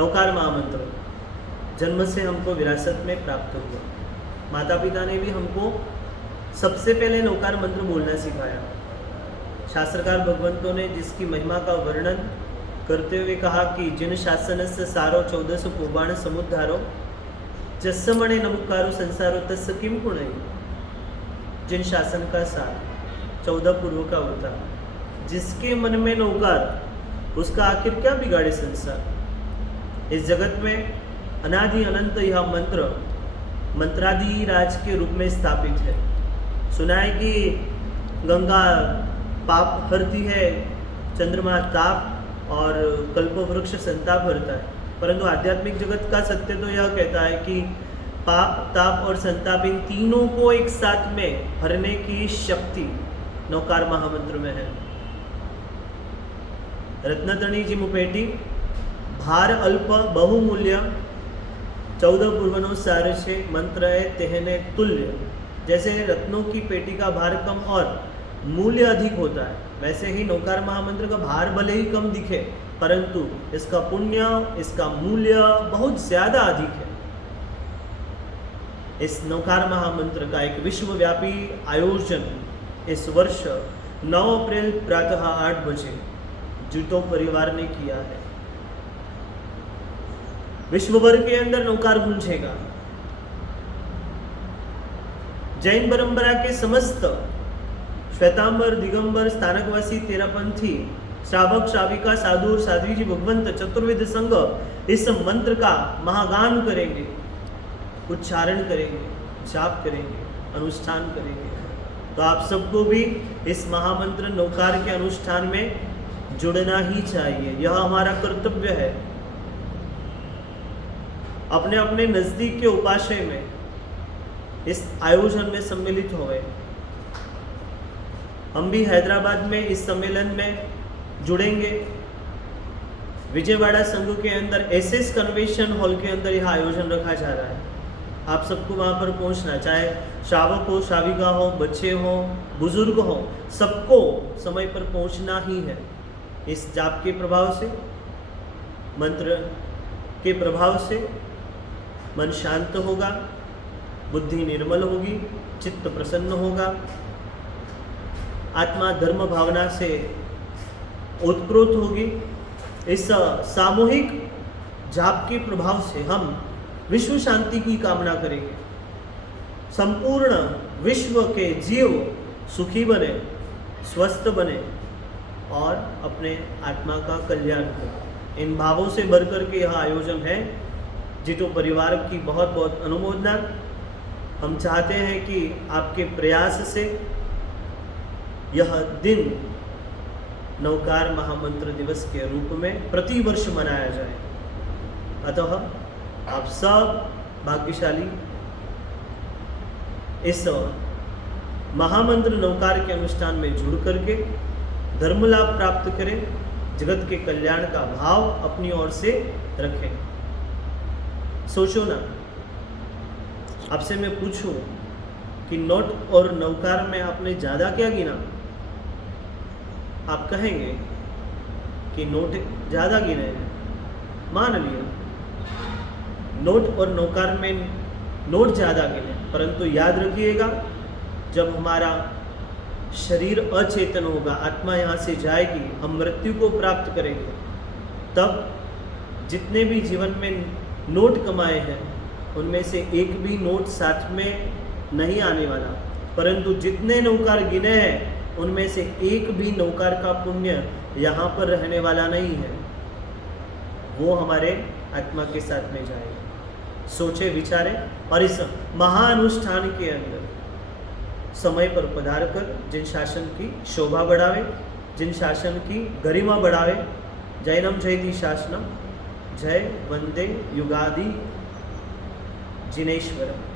नौकार महामंत्र जन्म से हमको विरासत में प्राप्त हुआ। माता पिता ने भी हमको सबसे पहले नौकार मंत्र बोलना सिखाया। शास्त्रकार भगवंतों ने जिसकी महिमा का वर्णन करते हुए कहा कि जिन शासन से सारो 14 पुबाण समुद्धारो जस्समणे नमुकारो संसारो तस् किम पुण्य। जिन शासन का सार 14 पूर्व का होता, जिसके मन में नौकार, उसका आखिर क्या बिगाड़े संसार। इस जगत में अनादि अनंत यह मंत्र मंत्रादि राज के रूप में स्थापित है। सुना है कि गंगा पाप हरती है, चंद्रमा ताप और कल्पवृक्ष संताप हरता है, परंतु आध्यात्मिक जगत का सत्य तो यह कहता है कि पाप ताप और संताप इन तीनों को एक साथ में हरने की शक्ति नौकार महामंत्र में है। रत्नतणी जी मुपेटी भार अल्प बहुमूल्य 14 पूर्वनो सार से मंत्र है तेहने तुल्य। जैसे रत्नों की पेटी का भार कम और मूल्य अधिक होता है, वैसे ही नौकार महामंत्र का भार भले ही कम दिखे, परंतु इसका पुण्य, इसका मूल्य बहुत ज्यादा अधिक है। इस नौकार महामंत्र का एक विश्वव्यापी आयोजन इस वर्ष 9 अप्रैल प्रातः 8 बजे जूटो परिवार ने किया है। विश्व भर के अंदर नौकार गूंजेगा। जैन परंपरा के समस्त श्वेतांबर दिगंबर स्थानकवासी तेरापंथी श्रावक श्राविका साधु और साध्वी जी भगवंत चतुर्विध संघ इस मंत्र का महागान करेंगे, उच्चारण करेंगे, जाप करेंगे, अनुष्ठान करेंगे। तो आप सबको भी इस महामंत्र नौकार के अनुष्ठान में जुड़ना ही चाहिए। यह हमारा कर्तव्य है। अपने अपने नजदीक के उपाशय में इस आयोजन में सम्मिलित हो गए। हम भी हैदराबाद में इस सम्मेलन में जुड़ेंगे। विजयवाड़ा संघ के अंदर एसएस कन्वेंशन हॉल के अंदर यह आयोजन रखा जा रहा है। आप सबको वहाँ पर पहुँचना, चाहे श्रावक हो, श्राविका हो, बच्चे हो, बुजुर्ग हो, सबको समय पर पहुँचना ही है। इस जाप के प्रभाव से, मंत्र के प्रभाव से मन शांत होगा, बुद्धि निर्मल होगी, चित्त प्रसन्न होगा, आत्मा धर्म भावना से उत्प्रोत होगी। इस सामूहिक जाप के प्रभाव से हम विश्व शांति की कामना करेंगे। संपूर्ण विश्व के जीव सुखी बने, स्वस्थ बने और अपने आत्मा का कल्याण हो। इन भावों से भर करके यह आयोजन है। जिटो परिवार की बहुत बहुत अनुमोदना। हम चाहते हैं कि आपके प्रयास से यह दिन नौकार महामंत्र दिवस के रूप में प्रतिवर्ष मनाया जाए। अतः आप सब भाग्यशाली इस महामंत्र नौकार के अनुष्ठान में जुड़ करके धर्म लाभ प्राप्त करें, जगत के कल्याण का भाव अपनी ओर से रखें। सोचो ना, आपसे मैं पूछूं कि नोट और नौकार में आपने ज़्यादा क्या गिना? आप कहेंगे कि नोट ज़्यादा गिने हैं। मान लिया नोट और नौकार में नोट ज़्यादा गिने, परंतु याद रखिएगा, जब हमारा शरीर अचेतन होगा, आत्मा यहाँ से जाएगी, हम मृत्यु को प्राप्त करेंगे, तब जितने भी जीवन में नोट कमाए हैं उनमें से एक भी नोट साथ में नहीं आने वाला, परंतु जितने नौकार गिने हैं उनमें से एक भी नौकार का पुण्य यहाँ पर रहने वाला नहीं है, वो हमारे आत्मा के साथ में जाएगा। सोचे विचारे और इस महाअनुष्ठान के अंदर समय पर पधार कर जिन शासन की शोभा बढ़ावे, जिन शासन की गरिमा बढ़ावे। जैनम जयति शासनम, जय वंदे युगादि जिनेश्वरम।